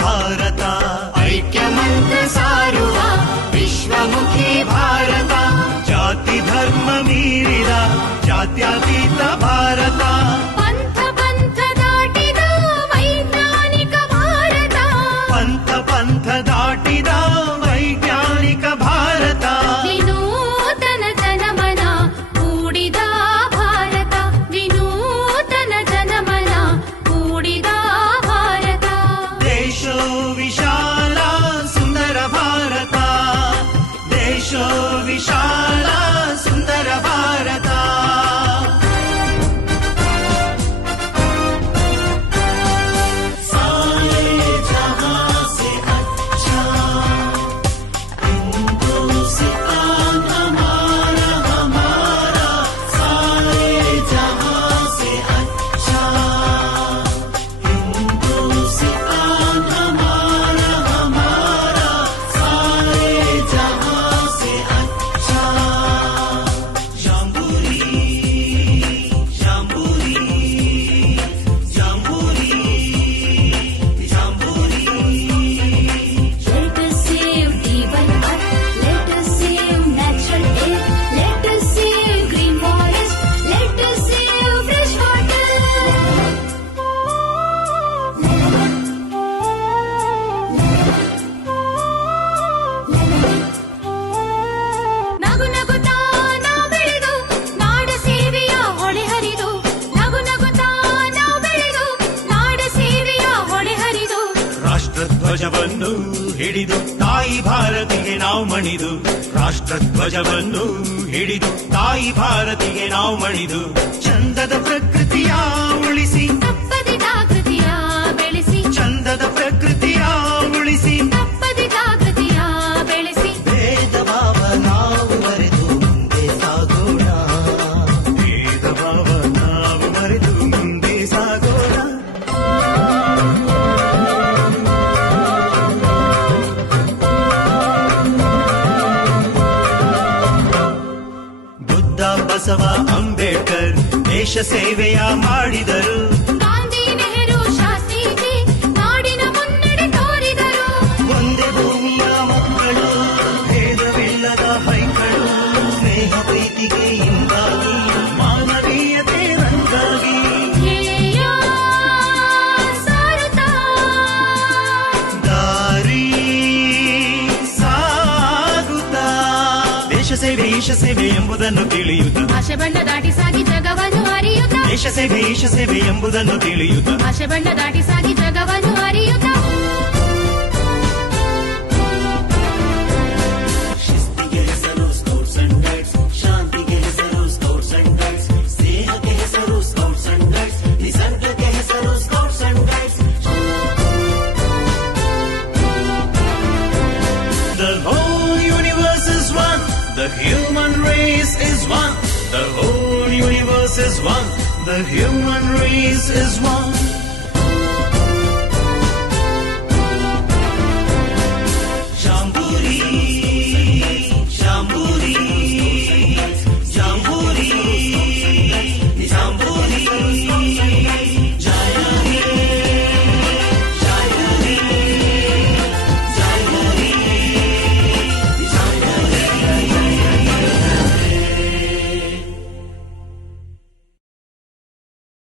ಭಾರತ, ಐಕ್ಯ ಮಂತ್ರ ಸಾರುವ ವಿಶ್ವಮುಖಿ ಭಾರತ, ಜಾತಿ ಧರ್ಮ ಮೀರಿದ ಜಾತ್ಯತೀತ ಭಾರತ, ಪಂಥ ಪಂಥ ದಾಟಿದ ವೈಜ್ಞಾನಿಕ ಭಾರತ, ಪಂಥ ಪಂಥ ದಾಟಿದ ವೈಜ್ಞಾನಿಕ ಭಾರತ, ವಿನೂತನ ಜನಮನ ಕೂಡಿದ ಭಾರತ, ವಿನೂತನ ಜನಮನ ಕೂಡಿದ ಭಾರತ, ದೇಶೋ ವಿಶಾಲ ಸುಂದರ ಭಾರತ, ದೇಶೋ ವಿಶಾಲ ಸುಂದರ Bharat. Let us save even earth, let us save natural air, let us save green forest, let us save fresh water. ನಗು ನಗುತ್ತಾ ನಾವು ಬೆಳೆದು ನಾಡ ಸೇವೆಯ ಹೊಳೆ ಹರಿದು, ನಗು ನಗುತ್ತಾ ನಾವು ಬೆಳೆದು ನಾಡ ಸೇವೆಯ ಹೊಳೆ ಹರಿದು, ರಾಷ್ಟ್ರಧ್ವಜವನ್ನು ಹಿಡಿದು ತಾಯಿ ಭಾರತಿಗೆ ನಾವು ಮಣಿದು, ರಾಷ್ಟ್ರಧ್ವಜವನ್ನು ಹಿಡಿದು ತಾಯಿ ಭಾರತಿಗೆ ನಾವು ಮಣಿದು, ಚಂದದ ಪ್ರಕೃತಿಯ ಉಳಿಸಿ ತಪ್ಪದೆ ಜಾಗೃತಿಯ ಬೆಳೆಸಿ, ಚಂದದ ಪ್ರಕೃತಿಯ ಉಳಿಸಿ, ತಪ್ಪದೆ ಜಾಗೃತಿಯ ಬೆಳೆಸಿ, ಭೇದ ಭಾವ ನಾವು ಮರೆತು ಮುಂದೆ ಸಾಗೋಣ, ಭೇದ ಭಾವ ನಾವು ಮರೆತು ಮುಂದೆ ಸಾಗೋಣ. ಬುದ್ಧ ಬಸವ ಅಂಬೇಡ್ಕರ್ ದೇಶ ಸೇವೆಯ ಮಾಡಿದರು, ಗಾಂಧಿ ನೆಹರು ಶಾಸ್ತ್ರೀಜಿ ನಾಡಿನ ಮುನ್ನಡೆ ತೋರಿದರು, ಒಂದೇ ಭೂಮಿಯ ಮಕ್ಕಳು ಭೇದವಿಲ್ಲದ ಹೈಕಳು, ಸ್ನೇಹ ಪ್ರೀತಿಗೆ ಇಂದಾಗಿ ಮಾನವೀಯತೆ ರಂಗಾಗಿ, ಧ್ಯೇಯ ಸಾರುತ್ತಾ ದಾರಿ ಸಾಗುತ್ತಾ, ದೇಶ ಸೇವೆ ಈಶ ಸೇವೆ ಎಂಬುದನ್ನು ತಿಳಿಯುತ್ತ, ಭಾಷೆ ಬಣ್ಣ ದಾಟಿ ಸಾಗಿ ಜಗವನ್ನು ಅರಿಯುತ್ತ, ದೇಶ ಸೇವೆ ಈಶ ಸೇವೆ ಎಂಬುದನ್ನು ತಿಳಿಯುತ್ತ, ಭಾಷೆ ಬಣ್ಣ ದಾಟಿ ಸಾಗಿ ಜಗವನ್ನು ಅರಿಯುತ್ತ, ಶಿಸ್ತಿಗೆ ಹೆಸರು ಸ್ಕೌಟ್ಸ್ ಅಂಡ್ ಗೈಡ್ಸ್, ಶಾಂತಿಗೆ ಹೆಸರು ಸ್ಕೌಟ್ಸ್ ಅಂಡ್ ಗೈಡ್ಸ್, ಸ್ನೇಹಕ್ಕೆ ಹೆಸರು ಸ್ಕೌಟ್ಸ್ ಅಂಡ್ ಗೈಡ್ಸ್, ನಿಸರ್ಗಕ್ಕೆ ಹೆಸರು scouts and guides. The whole universe is one, the human race is one, the whole universe is one, the human race is one.